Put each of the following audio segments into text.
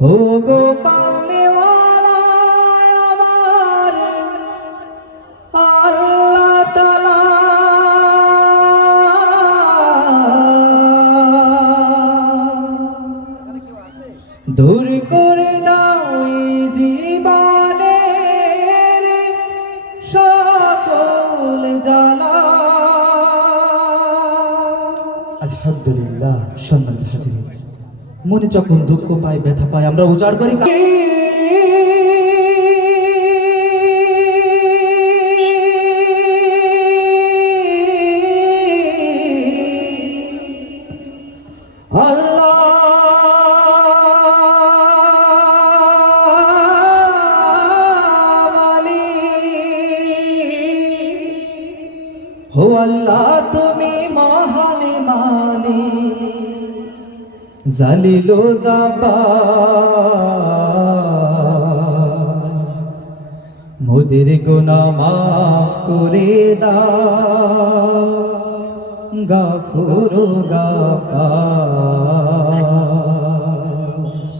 ও গো পালনেওয়ালা আমার আল্লাহ তাআলা, দূর করে দাও এই জীবনের সকল জ্বালা। আলহামদুলিল্লাহ। সম্মানিত হাজিরিন, মনে যখন দুঃখ পায়, ব্যথা পায়, আমরা উজাড় করি আল্লাহ হো আল্লাহ, তুমি মহান মালিক, জালিল ও জাব্বার, মোদের গুনাহ মাফ করে দাও, গাফুর ও গাফার।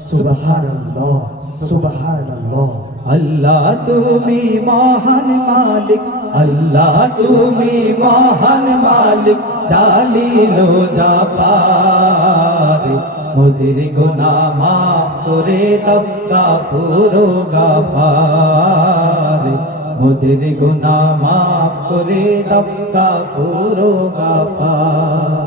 সুবহানাল্লাহ, সুবহানাল্লাহ। আল্লাহ তুমি মহান মালিক, আল্লাহ তুমি মহান মালিক, জালিল ও জাব্বার, মোদের গুনাহ মাফ করে দাও, গাফুর ও গাফার, মোদের গুনাহ মাফ করে দাও, গাফুর ও গাফার।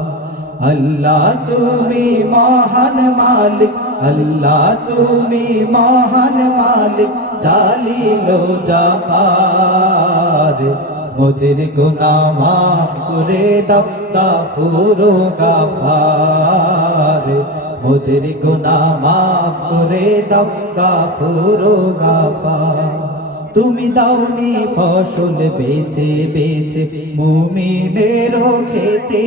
আল্লাহ তুমি মহান মালিক, আল্লাহ তুমি মহান মালিক, জালিল ও জাব্বার, মোদের গুনাহ মাফ করে দাও, গাফুর ও গাফার, মোদের গুনাহ মাফ করে দাও, গাফুর ও গাফার। তুমি দাওনি ফসল বেছে বেছে মুমিনের খেতে,